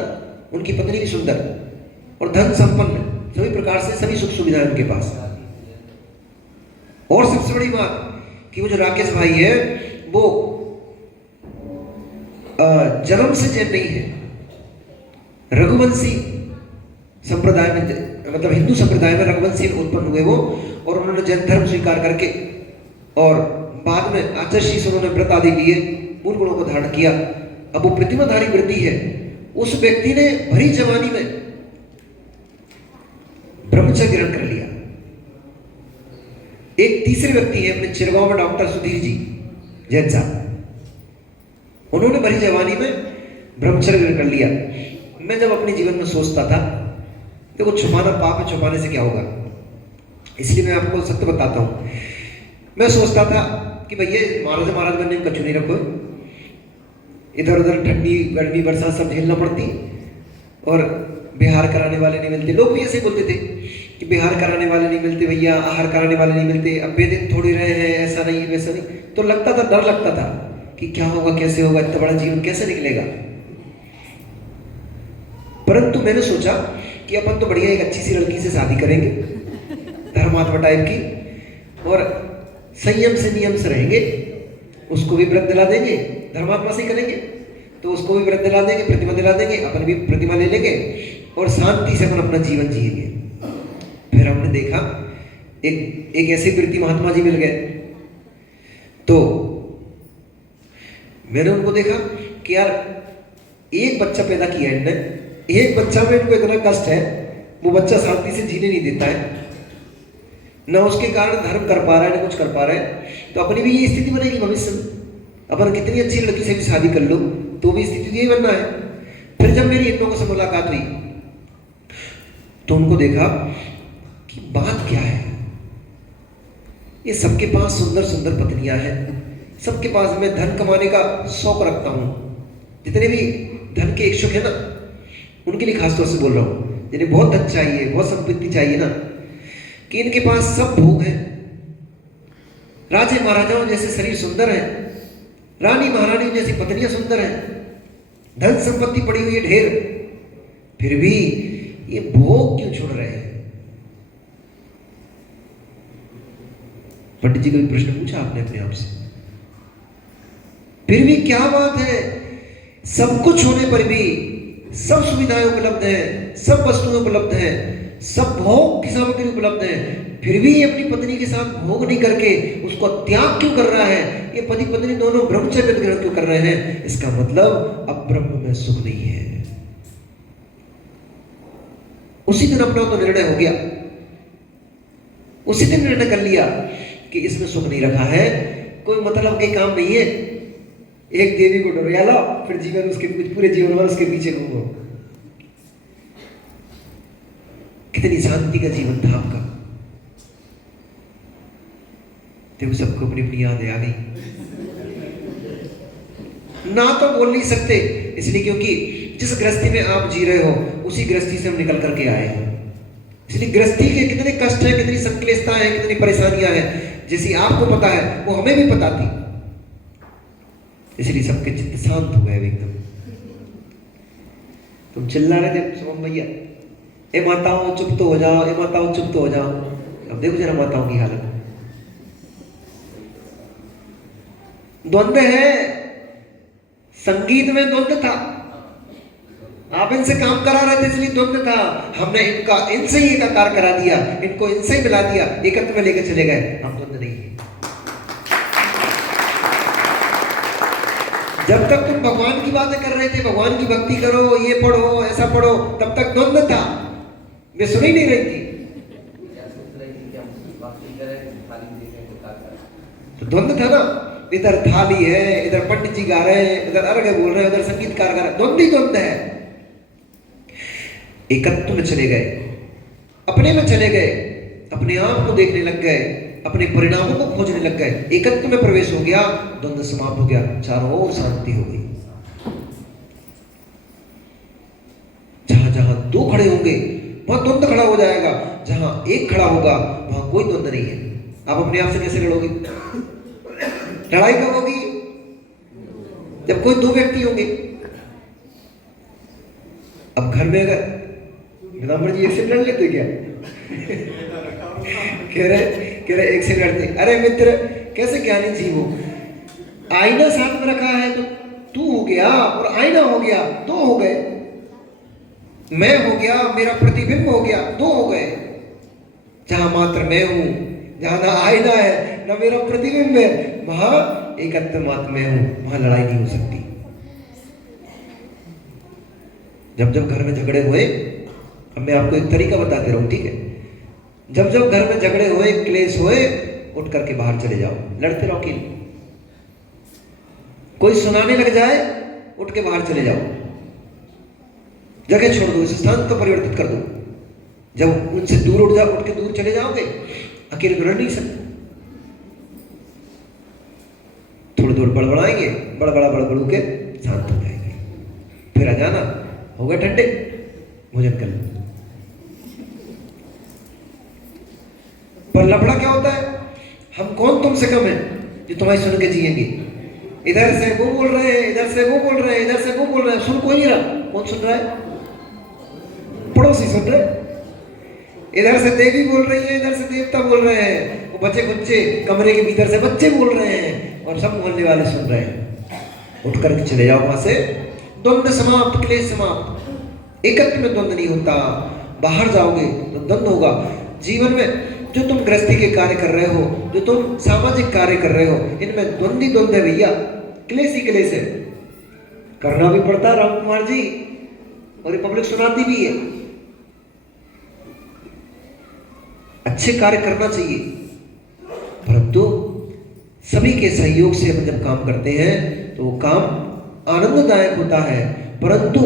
उनकी पत्नी भी सुंदर और धन संपन्न, सभी प्रकार से सभी सुख सुविधाएं उनके पास। और सबसे बड़ी बात कि वो जो राकेश भाई है वो जन्म से जैन नहीं है, रघुवंशी संप्रदाय में, मतलब हिंदू संप्रदाय में रघुवंशी उत्पन्न हुए वो, और उन्होंने जैन धर्म स्वीकार करके और बाद में आचार्य से उन्होंने व्रत आदि लिए, मूल गुणों को धारण किया। अब वो प्रतिमाधारी वृत्ति है। उस व्यक्ति ने भरी जवानी में ब्रह्मचर्य ग्रहण कर लिया। एक तीसरे व्यक्ति है अपने चिरगांव में, डॉक्टर सुधीर जी जैन साहब, उन्होंने भरी जवानी में ब्रह्मचर्य ग्रहण कर लिया। मैं जब अपने जीवन में सोचता था, देखो छुपाना पाप है, छुपाने से क्या होगा, इसलिए मैं आपको सत्य बताता हूं। मैं सोचता था कि भैया महाराज बनने में कछु नहीं रखो, इधर उधर ठंडी गर्मी बरसात सब झेलना पड़ती, और बिहार कराने वाले नहीं मिलते। लोग भी ऐसे बोलते थे कि बिहार कराने वाले नहीं मिलते भैया, आहार कराने वाले नहीं मिलते, अब बेदिन थोड़ी रहे हैं, ऐसा नहीं वैसा नहीं। तो लगता था, डर लगता था कि क्या होगा, कैसे होगा, इतना बड़ा जीवन कैसे निकलेगा। परंतु मैंने सोचा कि अपन तो बढ़िया एक अच्छी सी लड़की से शादी करेंगे, धर्मात्मा टाइप की, और संयम से नियम से रहेंगे, उसको भी व्रत दिला देंगे, धर्मात्मा से करेंगे तो उसको भी व्रत दिला देंगे, प्रतिमा दिला देंगे, अपन भी प्रतिमा ले लेंगे, और शांति से अपन अपना जीवन जिएंगे। फिर हमने देखा एक ऐसे वृत्ति महात्मा जी मिल गए, तो मैंने उनको देखा कि यार एक बच्चा पैदा किया है इनने, एक बच्चा में इनको इतना कष्ट है, वो बच्चा शांति से जीने नहीं देता है, ना उसके कारण धर्म कर पा रहा है, ना कुछ कर पा रहा है। तो अपनी भी ये स्थिति बनेगी भविष्य में, अपन कितनी अच्छी लड़की से भी शादी कर लो तो भी स्थिति यही बनना है। फिर जब मेरी इन लोगों से मुलाकात हुई तो उनको देखा कि बात क्या है, ये सबके पास सुंदर सुंदर पत्नियां हैं, सबके पास मैं धन कमाने का शौक रखता हूं। जितने भी धन के इच्छुक है ना, उनके लिए खासतौर से बोल रहा हूं, जिन्हें बहुत धन चाहिए, बहुत संपत्ति चाहिए ना, कि इनके पास सब भोग है, राजे महाराजाओं जैसे शरीर सुंदर है, रानी महारानी जैसी पत्नियां सुंदर हैं, धन संपत्ति पड़ी हुई है ढेर, फिर भी ये भोग क्यों छोड़ रहे हैं? पंडित जी को प्रश्न पूछा आपने अपने आप से, फिर भी क्या बात है, सब कुछ होने पर भी, सब सुविधाएं उपलब्ध हैं, सब वस्तुएं उपलब्ध हैं, सब भोग की सामग्री उपलब्ध है, फिर भी ये अपनी पत्नी के साथ भोग नहीं करके उसको त्याग क्यों कर रहा है? ये पति पत्नी दोनों ब्रह्मचर्य ग्रहण क्यों कर रहे हैं? इसका मतलब अब ब्रह्म में सुख नहीं है। उसी दिन अपना तो निर्णय हो गया, उसी दिन निर्णय कर लिया कि इसमें सुख नहीं रखा है, कोई मतलब के काम नहीं है, एक देवी को डोरिया लो, फिर जीवन उसके पूरे जीवन भर उसके पीछे घूमो। कितनी शांति का जीवन था आपका। देखो सबको अपनी अपनी यादें आ गई, ना तो बोल नहीं सकते, इसलिए क्योंकि जिस गृहस्थी में आप जी रहे हो उसी गृहस्थी से हम निकल करके आए हैं। इसलिए गृहस्थी के कितने कष्ट हैं, कितनी संक्लिष्टता है, कितनी परेशानियां हैं, जैसी आपको पता है वो हमें भी पता थी। इसलिए सबके चित्त शांत हो गए एकदम। तुम चिल्ला रहे थे शुभम भैया, ए माताओं चुप तो हो जाओ, ए माताओं चुप तो हो जाओ। अब देखो जरा माताओं की हालत, द्वंद्व है, संगीत में द्वंद्व था, आप इनसे काम करा रहे थे इसलिए द्वंद्व था, हमने इनका इनसे ही एकाकार करा दिया, इनको इनसे ही मिला दिया, एकत्व में लेकर चले गए, हम द्वंद्व नहीं है। जब तक तुम भगवान की बातें कर रहे थे, भगवान की भक्ति करो, ये पढ़ो, ऐसा पढ़ो, तब तक द्वंद्व था, वे सुन ही नहीं रही थी, तो द्वंद्व था ना। इधर थाली है, इधर पंडित जी गा रहे हैं, इधर अर्घ बोल रहे हैं, इधर संगीतकार गा रहे हैं, द्वंद्व ही द्वंद्व है। एकत्व में चले गए, अपने में चले गए, अपने आप को देखने लग गए, अपने परिणामों को खोजने लग गए, एकत्व में प्रवेश हो गया, द्वंद्व समाप्त हो गया, चारों ओर शांति हो गई। जहां जहां दो खड़े होंगे वहां द्वंद्व खड़ा हो जाएगा, जहां एक खड़ा होगा वहां कोई द्वंद्व नहीं है। आप अपने आप से कैसे लड़ोगे? लड़ाई कब होगी? जब कोई दो व्यक्ति होंगे। अब घर में अगर ब्राह्मण जी एक से लड़ लेते क्या? कह रहे एक से लड़ते, अरे मित्र कैसे ज्ञानी जीव हो, आईना साथ में रखा है तो तू हो गया और आईना हो गया, दो हो गए, मैं हो गया, मेरा प्रतिबिंब हो गया, दो हो गए। जहां मात्र मैं हूं, जहां ना आईना है ना मेरा प्रतिबिंब है, वहां एकत्व मात्र मैं हूं, वहां लड़ाई नहीं हो सकती। जब जब घर में झगड़े हुए, अब मैं आपको एक तरीका बताते रहूं, ठीक है? जब जब घर में झगड़े हुए, क्लेश हुए, उठ करके बाहर चले जाओ, लड़ते रहो। कि कोई सुनाने लग जाए, उठ के बाहर चले जाओ, जगह छोड़ दो, इस स्थान को परिवर्तित कर दो। जब उनसे दूर उठ जाओ, उठ के दूर चले जाओगे, अकेले तो लड़ नहीं सकते, थोड़ी देर बड़बड़ाएंगे, बड़बड़ू के शांत हो जाएंगे, फिर आ जाना, हो गए ठंडे, भोजन कर लो। पर लफड़ा क्या होता है? हम कौन तुमसे कम है जो तुम्हारी सुन के जिएंगे? इधर से वो बोल रहे हैं, इधर से वो बोल रहे हैं, इधर से वो बोल रहे हैं, सुन कोई नहीं रहा। कौन सुन रहा है? पड़ोसी सुन रहे। इधर से देवी बोल रही है, इधर से देवता बोल रहे हैं, वो बच्चे बच्चे कमरे के भीतर से बच्चे बोल रहे हैं, और सब मोहल्ले वाले सुन रहे हैं। उठ करके चले जाओ वहां से, द्वंद्व समाप्त, क्लेश समाप्त। एकत्व में द्वंद्व नहीं होता, बाहर जाओगे तो द्वंद्व होगा। जीवन में जो तुम गृहस्थी के कार्य कर रहे हो, जो तुम सामाजिक कार्य कर रहे हो, इनमें द्वंद्व द्वंद्व है भैया, क्लेश ही क्लेश है। करना भी पड़ता है राम कुमार जी, और रिपब्लिक सुनाती भी है। अच्छे कार्य करना चाहिए, परंतु सभी के सहयोग से हम जब काम करते हैं तो वो काम आनंददायक होता है। परंतु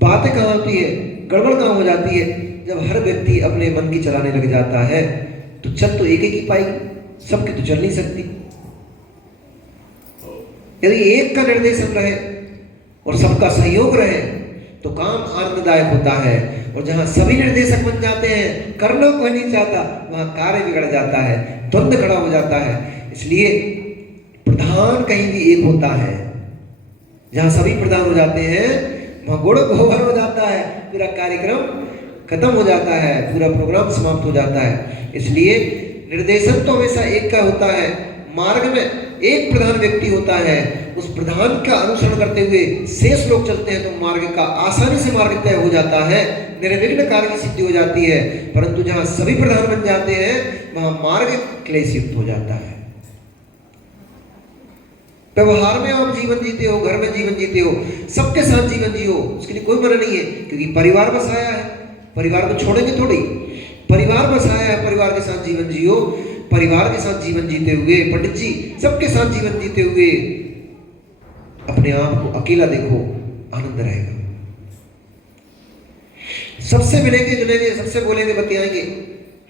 बातें कहाँ होती है, गड़बड़ कहाँ हो जाती है, जब हर व्यक्ति अपने मन की चलाने लग जाता है तो चल तो एक ही पाएगी, सबकी तो चल नहीं सकती। यदि एक का निर्देशन रहे और सबका सहयोग रहे तो काम आनंददायक होता है। और जहां सभी निर्देशक बन जाते हैं, करना कोई नहीं चाहता, वहां कार्य बिगड़ जाता है, द्वंद्व खड़ा हो जाता है। इसलिए प्रधान कहीं भी एक होता है। जहां सभी प्रधान हो जाते हैं वहां गुण गोबर हो जाता है, पूरा कार्यक्रम खत्म हो जाता है, पूरा प्रोग्राम समाप्त हो जाता है। इसलिए निर्देशन तो हमेशा एक का होता है, मार्ग में एक प्रधान व्यक्ति होता है, उस प्रधान का अनुसरण करते हुए शेष लोग चलते हैं तो मार्ग का आसानी से मार्ग तय हो जाता है, निर्विघ्न कार्य की सिद्धि हो जाती है। परंतु जहां सभी प्रधान बन जाते हैं वहां मार्ग क्लेशयुक्त हो जाता है। व्यवहार में आप जीवन जीते हो, घर में जीवन जीते हो, सबके साथ जीवन जियो, उसके लिए कोई मना नहीं है, क्योंकि परिवार बसाया है, परिवार को छोड़ेंगे थोड़ी। परिवार बसाया है, परिवार के साथ जीवन जियो। परिवार के साथ जीवन जीते हुए पंडित जी सबके साथ जीवन जीते हुए अपने आप को अकेला देखो, आनंद रहेगा। सबसे मिलेंगे जुलेंगे, सबसे बोलेंगे बतियाएंगे।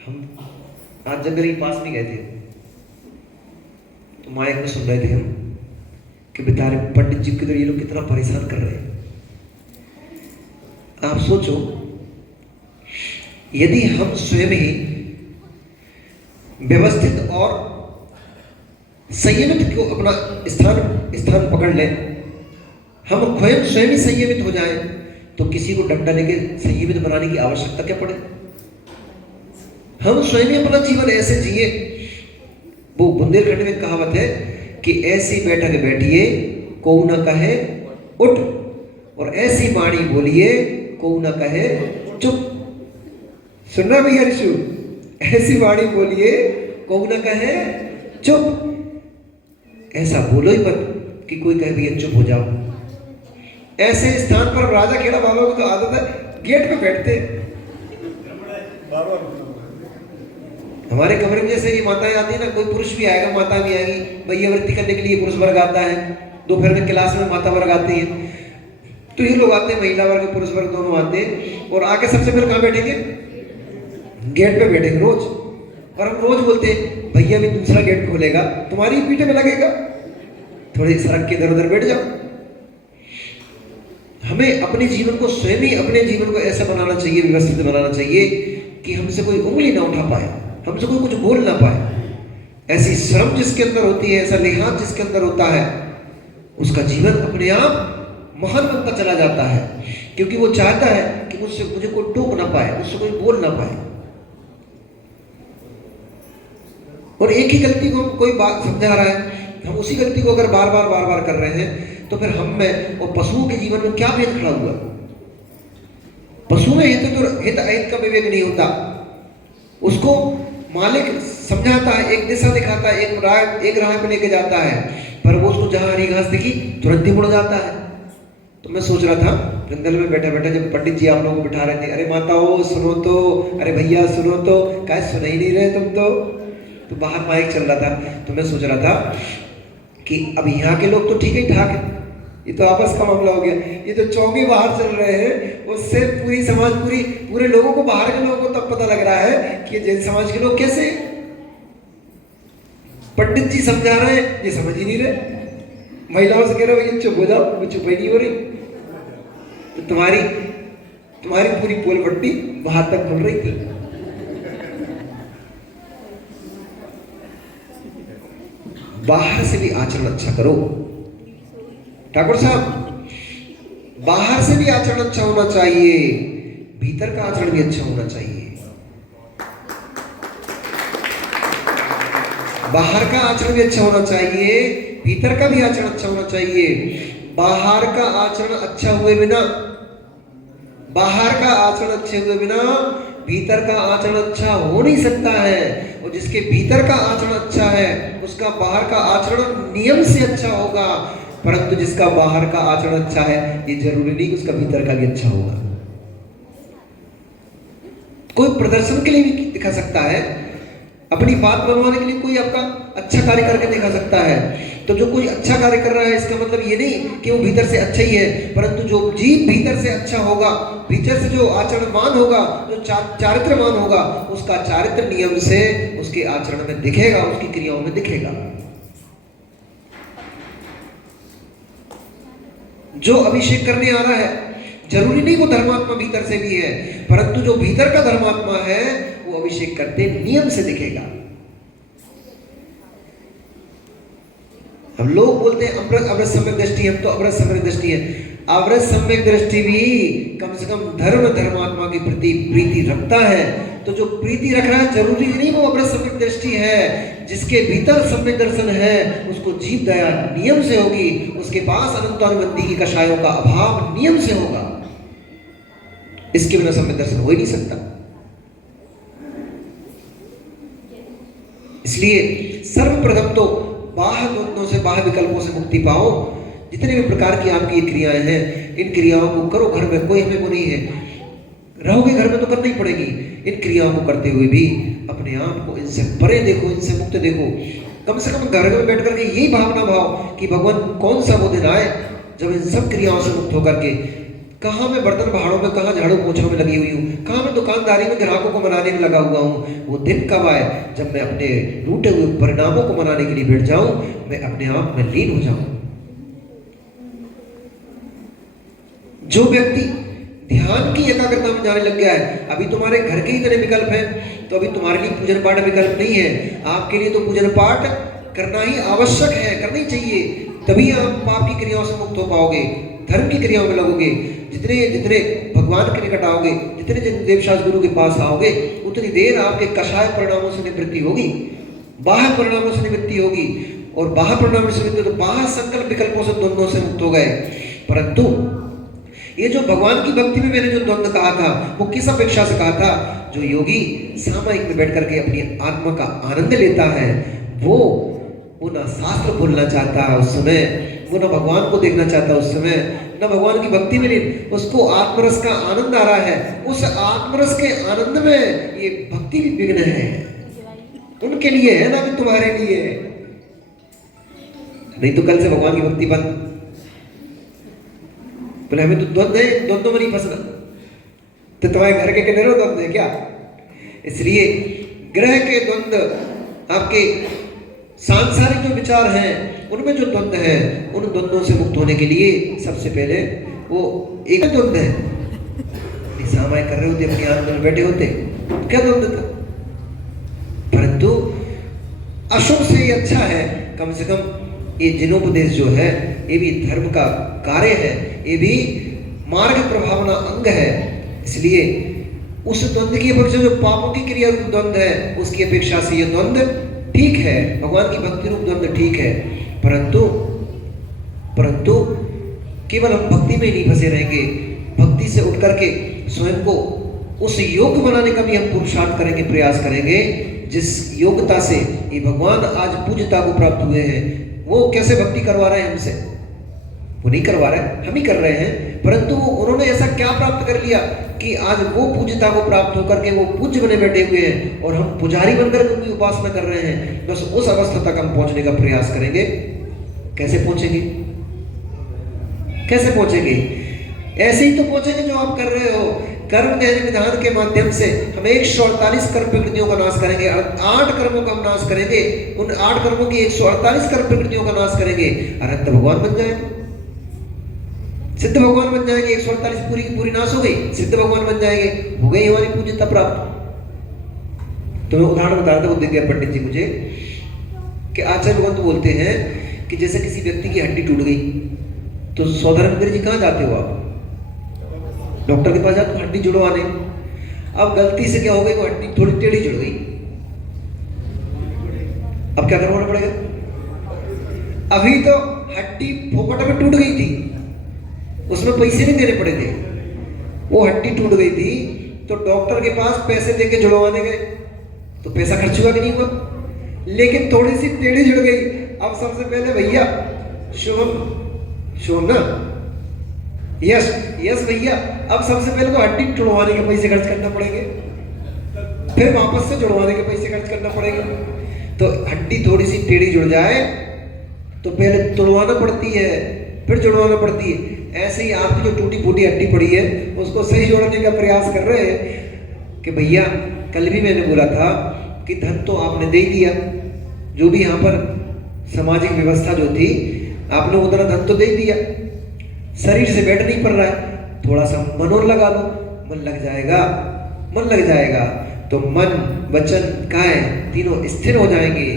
हम आज जंगल के पास में गए थे तो माइक में सुन रहे थे हम कि बेचारे पंडित जी के ये लोग कितना परेशान कर रहे हैं। आप सोचो, यदि हम स्वयं ही व्यवस्थित और संयमित को अपना स्थान पकड़ लें, हम स्वयं ही संयमित हो जाएं, तो किसी को डंडा लेके संयमित बनाने की आवश्यकता क्या पड़े। हम स्वयं ही अपना जीवन ऐसे जिए। वो बुंदेलखंड में कहावत है कि ऐसी बैठक बैठिए को न कहे उठ, और ऐसी वाणी बोलिए को न कहे चुप। सुनना भैया ऋषु, ऐसी वाणी बोलिए को न कहे चुप। ऐसा बोलो ही मत कि कोई कहे भैया चुप हो जाओ। ऐसे स्थान पर राजा खेड़ा बाबा को तो आदत है गेट पे बैठते। हमारे कमरे में जैसे ये माताएं आती है ना, कोई पुरुष भी आएगा, माता भी आएगी, भैया वृत्ति करने के लिए पुरुष वर्ग आता है, दोपहर में क्लास में माता वर्ग आती है, तो ये लोग आते हैं, महिला वर्ग पुरुष वर्ग दोनों आते हैं, और आके सबसे पहले कहाँ बैठेंगे, गेट पे बैठेंगे रोज। और हम रोज बोलते हैं भैया भी दूसरा गेट खोलेगा, तुम्हारी पीठे में लगेगा, थोड़ी सड़क के इधर उधर बैठ जाओ। हमें अपने जीवन को स्वयं ही अपने जीवन को ऐसा बनाना चाहिए, व्यवस्थित बनाना चाहिए कि हमसे कोई उंगली ना उठा पाए, हमसे कोई कुछ बोल ना पाए। ऐसी शर्म जिसके अंदर होती है, ऐसा लिहाज जिसके अंदर होता है, उसका जीवन अपने आप महान बनता चला जाता है, क्योंकि वो चाहता है कि मुझे कोई टोक ना पाए, मुझसे कोई बोल ना पाए। और एक ही गलती को कोई बात समझा रहा है, हम उसी गलती को अगर बार बार कर रहे हैं, तो फिर हम में और पशुओं के जीवन में क्या भेद खड़ा हुआ। पशु में हित अहित का विवेक नहीं होता। उसको मालिक समझाता है, एक दिशा दिखाता है, एक राह पे लेके जाता है, पर वो उसको जहां हरी घास दिखी तुरंत ही मुड़ जाता है। तो मैं सोच रहा था जंगल में बैठा बैठा, जब पंडित जी आप लोगों को बिठा रहे थे, अरे माता हो सुनो तो, अरे भैया सुनो तो, क्या सुन ही नहीं रहे तुम तो बाहर माइक चल रहा था। तो मैं सोच रहा था कि अब यहाँ के लोग तो ठीक ही ठाक है, ये तो आपस का मामला हो गया, ये तो चौंगे बाहर चल रहे हैं, उससे पूरी समाज पूरे लोगों को, बाहर के लोगों को तब पता लग रहा है कि जैन समाज के लोग कैसे। पंडित जी समझा रहे हैं, ये समझ ही नहीं रहे। महिलाओं से कह रहे हो चुप हो जाओ, वो चुप ही नहीं हो रही। तो तुम्हारी पूरी पोल पट्टी बाहर तक खुल रही थी। बाहर से भी आचरण अच्छा करो ठाकुर साहब, बाहर से भी आचरण अच्छा होना चाहिए, भीतर का आचरण भी अच्छा होना चाहिए। बाहर का आचरण भी अच्छा होना चाहिए, भीतर का भी आचरण अच्छा होना चाहिए। बाहर का आचरण अच्छा हुए बिना, बाहर का आचरण अच्छे हुए बिना भीतर का आचरण अच्छा हो नहीं सकता है। और जिसके भीतर का आचरण अच्छा है उसका बाहर का आचरण नियम से अच्छा होगा, परंतु जिसका बाहर का आचरण अच्छा है ये जरूरी नहीं कि उसका भीतर का भी अच्छा होगा। कोई प्रदर्शन के लिए भी दिखा सकता है, अपनी बात बनवाने के लिए कोई आपका अच्छा कार्य करके दिखा सकता है। तो जो कोई अच्छा कार्य कर रहा है इसका मतलब ये नहीं कि वो भीतर से अच्छा ही है, परंतु जो जीव भीतर से अच्छा होगा, भीतर से जो आचरणमान होगा, जो चारित्रमान होगा, उसका चारित्र नियम से उसके आचरण में दिखेगा, उसकी क्रियाओं में दिखेगा। जो अभिषेक करने आ रहा है जरूरी नहीं वो धर्मात्मा भीतर से भी है, परंतु जो भीतर का धर्मात्मा है वो अभिषेक करते नियम से दिखेगा। हम लोग बोलते हैं अमृत सम्यक दृष्टि, हम तो अमृत सम्यक दृष्टि है। अमृत सम्यक दृष्टि भी कम से कम धर्मात्मा के प्रति प्रीति रखता है। तो जो प्रीति रख रहा है जरूरी नहीं वो अमृत सम्यक दृष्टि है। जिसके भीतर सम्यक दर्शन है उसको जीव दया नियम से होगी, उसके पास अनंतानुबंधी की कषायों का अभाव नियम से होगा। इसके बिना सम्यक दर्शन हो ही नहीं सकता। इसलिए सर्वप्रथम तो बाह्य द्वंद्वों से, बाह्य विकल्पों से मुक्ति पाओ। जितने भी प्रकार की आपकी क्रियाएं हैं, इन क्रियाओं को करो घर में, कोई हमें वो नहीं है, रहोगे घर में तो करनी ही पड़ेगी। इन क्रियाओं को करते हुए भी अपने आप को इनसे परे देखो, इनसे मुक्त देखो। कम से कम घर में बैठ करके यही भावना भाव कि भगवान कौन सा वो दिन आए जब इन सब क्रियाओं से मुक्त होकर के, कहाँ मैं बर्तन भाड़ों में, कहाँ झाड़ू पोछों में लगी हुई हूँ, कहाँ मैं दुकानदारी में ग्राहकों को मनाने में लगा हुआ हूँ। वो दिन कब आए जब मैं अपने रूठे हुए परिणामों को मनाने के लिए बैठ जाऊं, मैं अपने आप में लीन हो जाऊं। जो व्यक्ति ध्यान की एकाग्रता में जाने लग गया है, अभी तुम्हारे घर के इतने विकल्प हैं, तो अभी तुम्हारे लिए पूजन पाठ विकल्प नहीं है। आपके लिए तो पूजन पाठ करना ही आवश्यक है, करना ही चाहिए, तभी आप पाप की क्रियाओं से मुक्त हो पाओगे, धर्म की क्रियाओं में लगोगे। जितने जितने भगवान के निकट आओगे, जितने जितने देवशास्त्र गुरु के पास आओगे, उतनी देर आपके कषाय परिणामों से निवृत्ति होगी, बाह्य परिणामों से निवृत्ति होगी। और बाह्य परिणामों से निवृत्ति तो बाह्य संकल्प विकल्पों से, द्वंद्वों से मुक्त हो गए। परंतु ये जो भगवान की भक्ति में मैंने जो द्वंद्व कहा था, वो किस अपेक्षा से कहा था? जो योगी सामायिक में बैठ करके अपनी आत्मा का आनंद लेता है, वो ना शास्त्र बोलना चाहता है उस समय, वो ना भगवान को देखना चाहता है उस समय, ना भगवान की भक्ति में लीन, उसको आत्मरस का आनंद आ रहा है। उस आत्मरस के आनंद में ये भक्ति भी विघ्न है, उनके लिए है ना, भी तुम्हारे लिए। नहीं तो कल से भगवान की भक्ति बंद। बोले हमें तो द्वंद्व है, द्वंद्व में नहीं फंसना। तो तुम्हारे घर के कितने द्वंद्व है क्या? इसलिए ग्रह के द्वंद्व, आपके सांसारिक जो विचार हैं उनमें जो द्वंद्व है, उन द्वंद्वों से मुक्त होने के लिए सबसे पहले वो एक द्वंद्व है। सामायिक कर रहे होते, अपनी आनंद में बैठे होते, क्या द्वंद्व था? परंतु अशुभ से ये अच्छा है, कम से कम ये जिनोपदेश जो है ये भी धर्म का कार्य है, ये भी मार्ग प्रभावना अंग है। इसलिए उस द्वंद्व की अपेक्षा जो पापों की क्रिया रूप द्वंद्व है, उसकी अपेक्षा से ये द्वंद्व ठीक है, भगवान की भक्ति रूप द्वंद्व ठीक है। परंतु केवल हम भक्ति में ही नहीं फंसे रहेंगे, भक्ति से उठ करके स्वयं को उस योग्य बनाने का भी हम पुरुषार्थ करेंगे, प्रयास करेंगे, जिस योग्यता से ये भगवान आज पूज्यता को प्राप्त हुए हैं। वो कैसे भक्ति करवा रहे हैं हमसे? वो नहीं करवा रहे, हम ही कर रहे हैं। परंतु उन्होंने ऐसा क्या प्राप्त कर लिया कि आज वो पूज्यता को प्राप्त होकर के वो पूज्य बने बैठे हुए हैं, और हम पुजारी बनकर उनकी उपासना कर रहे हैं। बस उस अवस्था तक हम पहुंचने का प्रयास करेंगे। कैसे पहुंचेंगे? कैसे पहुंचेंगे? ऐसे ही तो पहुंचेंगे जो आप कर रहे हो। कर्म ज्ञान विधान के माध्यम से हम 148 कर्म प्रकृतियों का नाश करेंगे, 8 कर्मों का हम नाश करेंगे, उन 8 कर्मों की 148 कर्म प्रकृतियों का नाश करेंगे, अनंत भगवान बन जाएंगे, सिद्ध भगवान बन जाएंगे। 148 पूरी की पूरी नाश हो गई, सिद्ध भगवान बन जाएंगे, हो गई हमारी पूज्यता प्राप्त। तो मैं उदाहरण बता रहा था बुद्ध ज्ञान पंडित जी मुझे, कि आचार्य भगवंत बोलते हैं कि जैसे किसी व्यक्ति की हड्डी टूट गई तो सौधर्मेंद्र जी कहाँ जाते हो आप? डॉक्टर के पास जाते हो हड्डी जुड़वाने। अब गलती से क्या हो गई, वो हड्डी थोड़ी टेढ़ी जुड़ गई, अब क्या करवाना पड़ेगा? अभी तो हड्डी फोकट में टूट गई थी, उसमें पैसे नहीं देने पड़े थे, वो हड्डी टूट गई थी तो डॉक्टर के पास पैसे देके जुड़वाने गए तो पैसा खर्च हुआ कि नहीं हुआ? लेकिन थोड़ी सी टेढ़ी जुड़ गई। अब सबसे पहले भैया शुभम ना, यस यस भैया, अब सबसे पहले तो हड्डी तुड़वाने के पैसे खर्च करना पड़ेंगे। फिर वापस से जुड़वाने के पैसे खर्च करना पड़ेगा। तो हड्डी थोड़ी सी टेढ़ी जुड़ जाए तो पहले तुड़वाना पड़ती है, फिर जुड़वाना पड़ती है। ऐसे ही आपकी जो टूटी फूटी हड्डी पड़ी है उसको सही जोड़ने का प्रयास कर रहे हैं कि भैया कल भी मैंने बोला था कि धन तो आपने दे दिया, जो भी यहाँ पर सामाजिक व्यवस्था जो थी आपने उतना धन तो दे दिया, शरीर से बैठ नहीं पड़ रहा है, थोड़ा सा मन और लगा लो, मन लग जाएगा, मन लग जाएगा। तो मन वचन काया तीनों स्थिर हो जाएंगे।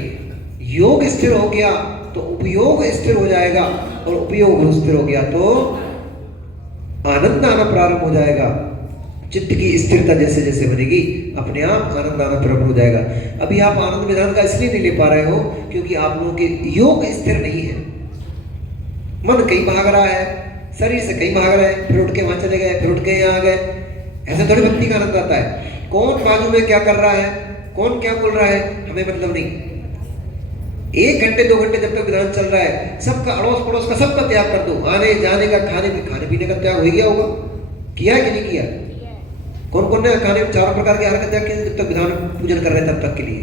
योग स्थिर हो गया तो उपयोग स्थिर हो जाएगा, और उपयोग स्थिर हो गया तो आनंद आना प्रारंभ हो जाएगा। चित्त की स्थिरता जैसे जैसे बनेगी अपने आप आनंद आना प्रारंभ हो जाएगा। अभी आप आनंद विधान का इसलिए नहीं ले पा रहे हो क्योंकि आप लोगों के योग स्थिर नहीं है। मन कहीं भाग रहा है, शरीर से कहीं भाग रहा है, फिर उठ के वहां चले गए, फिर उठ के यहाँ आ गए। ऐसे थोड़ी भक्ति का आनंद आता है। कौन बाजू में क्या कर रहा है, कौन क्या बोल रहा है, हमें मतलब नहीं। 1 घंटे 2 घंटे जब तक विधान चल रहा है, सबका अड़ोस पड़ोस का सबका त्याग कर दो। आने जाने का, खाने पीने का त्याग हो गया होगा, किया है कि नहीं किया? कौन कौन ने खाने में 4 प्रकार के आहार का त्याग किया जब तक विधान पूजन कर रहे तब तक के लिए?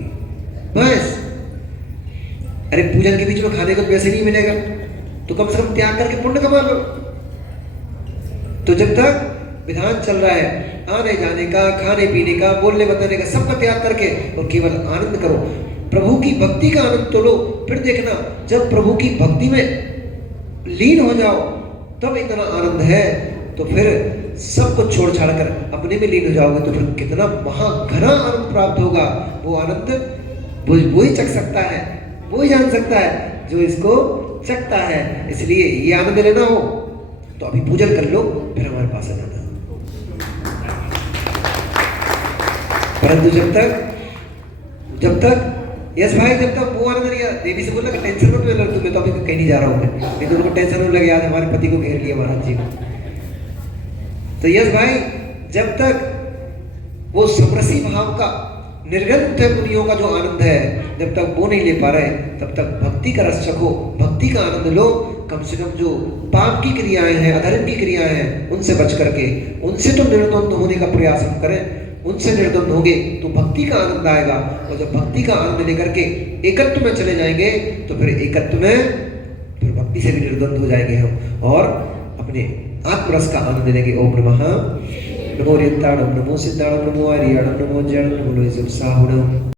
बस अरे पूजन के बीच में खाने को तो वैसे नहीं मिलेगा, तो कम से कम त्याग करके पुण्य कमा लो। तो जब तक विधान चल रहा है, आने जाने का, खाने पीने का, बोलने बताने का, सबका त्याग करके और केवल आनंद करो। प्रभु की भक्ति का आनंद तो लो। फिर देखना जब प्रभु की भक्ति में लीन हो जाओ तब इतना आनंद है, तो फिर सब कुछ छोड़ छाड़ कर अपने में लीन हो जाओगे तो फिर कितना महाघना आनंद प्राप्त होगा। वो आनंद वो ही चख सकता है, वो ही जान सकता है जो इसको चखता है। इसलिए ये आनंद लेना हो तो अभी पूजन कर लो, फिर हमारे पास आ जाना। परंतु जब तक यस भाई, जब तक वो आनंद नहीं आया, देवी से बोला कि टेंशन मत ले, तुम्हें तो अभी कहीं नहीं जा रहा हूँ मैं, नहीं तो उनको टेंशन होने लगे, आज हमारे पति को घेर लिया महाराज जी ने। तो यस भाई, जब तक वो समरसी भाव का निर्गत पुनियों का जो आनंद है, जब तक वो नहीं ले पा रहे तब तक भक्ति का रस चखो, भक्ति का आनंद लो। कम से कम जो पाप की क्रियाएं हैं, अधर्म की क्रियाएं हैं, उनसे बच करके उनसे तो निर्द्वंद होने का प्रयास हम करें। उनसे निर्द्वंद होंगे तो भक्ति का आनंद आएगा, और जब भक्ति का आनंद लेकर के एकत्व में चले जाएंगे तो फिर एकत्व में फिर भक्ति से भी निर्द्वंद हो जाएंगे हम, और अपने आत्मरस का आनंद लेंगे। ओम नमः नमो रियंताणम, नमो सिद्धाणम, नमो आर्याणम, नमो जयणम, नमो साहुणम।